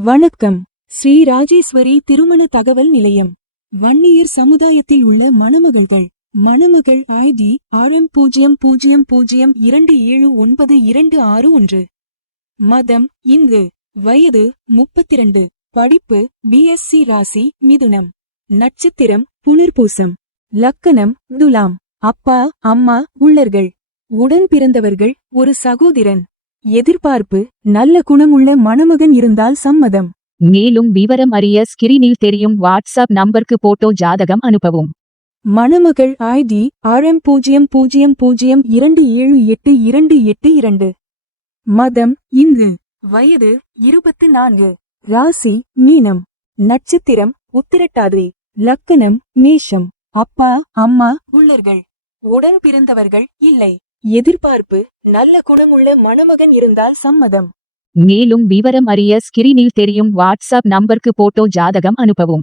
வணக்கம். ஸ்ரீ ராஜேஸ்வரி திருமண தகவல் நிலையம். வன்னியர் சமுதாயத்தில் உள்ள மணமகள்கள். மணமகள் ஐடி RM00279261. மதம் இந்து. வயது 32. படிப்பு BSc. ராசி மிதுனம். நட்சத்திரம் புனர்பூசம். லக்கணம் துலாம். அப்பா அம்மா உள்ளர்கள். உடன் பிறந்தவர்கள் ஒரு சகோதரன். எதிர்பார்ப்பு நல்ல குணமுள்ள மணமகன் இருந்தால் சம்மதம். மேலும் விவரம் அறிய ஸ்கிரீனில் தெரியும் வாட்ஸ்அப் நம்பருக்கு போட்டோ ஜாதகம் அனுப்பவும். மணமகள் ஐடி RM0027828282. மதம் இந்து. வயது 24. ராசி மீனம். நட்சத்திரம் உத்திரட்டாதி. லக்கணம் மேஷம். அப்பா அம்மா உள்ளர்கள். உடன் பிறந்தவர்கள் இல்லை. எதிர்பார்ப்பு நல்ல குணமுள்ள மணமகன் இருந்தால் சம்மதம். மேலும் விவரம் அறிய ஸ்கிரீனில் தெரியும் வாட்ஸ்அப் நம்பருக்கு போட்டோ ஜாதகம் அனுப்பவும்.